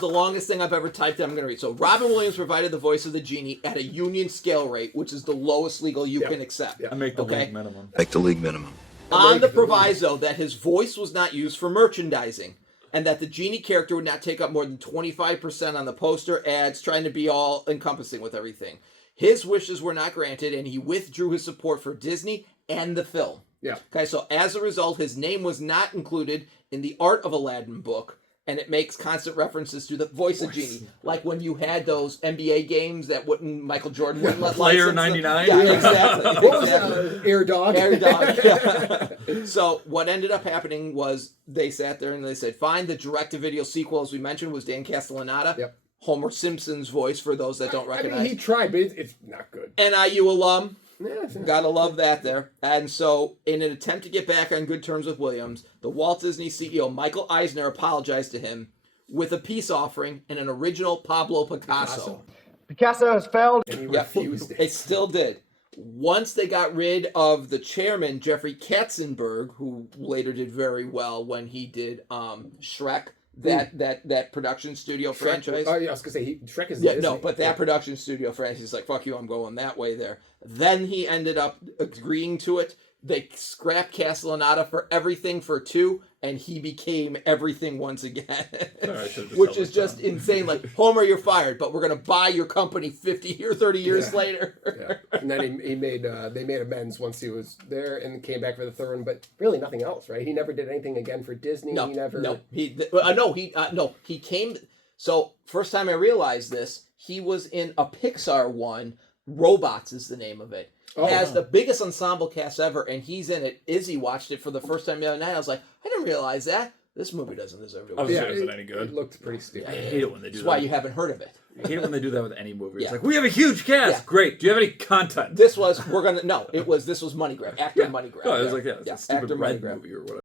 the longest thing I've ever typed that I'm going to read. So Robin Williams provided the voice of the genie at a union scale rate, which is the lowest legal you can accept. I make the league minimum. Make the league minimum. On the proviso that his voice was not used for merchandising, and that the genie character would not take up more than 25% on the poster, ads, trying to be all encompassing with everything. His wishes were not granted, and he withdrew his support for Disney and the film. Yeah. Okay, so as a result, his name was not included in the Art of Aladdin book, and it makes constant references to the voice of Genie. Like when you had those NBA games that Michael Jordan wouldn't let Player license them. 99? Yeah, exactly. What was that? Air Dog? Air Dog, yeah. So what ended up happening was they sat there and they said, fine, the direct-to-video sequel, as we mentioned, was Dan Castellaneta. Yep. Homer Simpson's voice, for those that don't recognize. I mean, he tried, but it's not good. NIU alum. Yeah, Gotta love that there. And so, in an attempt to get back on good terms with Williams, the Walt Disney CEO Michael Eisner apologized to him with a peace offering and an original Pablo Picasso. Picasso has failed. and he Yeah, refused it still did. Once they got rid of the chairman, Jeffrey Katzenberg, who later did very well when he did Shrek, that production studio franchise. Oh, yeah, I was gonna say Shrek is Yeah, Disney. no, but that production studio franchise is like, fuck you, I'm going that way there. Then he ended up agreeing to it. They scrapped Castellaneta for everything for 2, and he became everything once again. Which is just insane. Like, Homer, you're fired, but we're going to buy your company 50 or 30 years later. Yeah. And then he made they made amends once he was there and came back for the third one, but really nothing else, right? He never did anything again for Disney. No, he never. no, he came. So first time I realized this, he was in a Pixar one. Robots is the name of it. Has the biggest ensemble cast ever, and he's in it. Izzy watched it for the first time the other night. I was like, I didn't realize that. This movie doesn't deserve to win. Is it any good? It looked pretty stupid. I hate it when they do That's that. why you haven't heard of it. I hate it when they do that with any movie. It's Yeah. like, we have a huge cast. Yeah. Great. Do you have any content? This was money grab. Actor money grab. No, it was like, yeah, it's a stupid actor money Red grab. movie or whatever.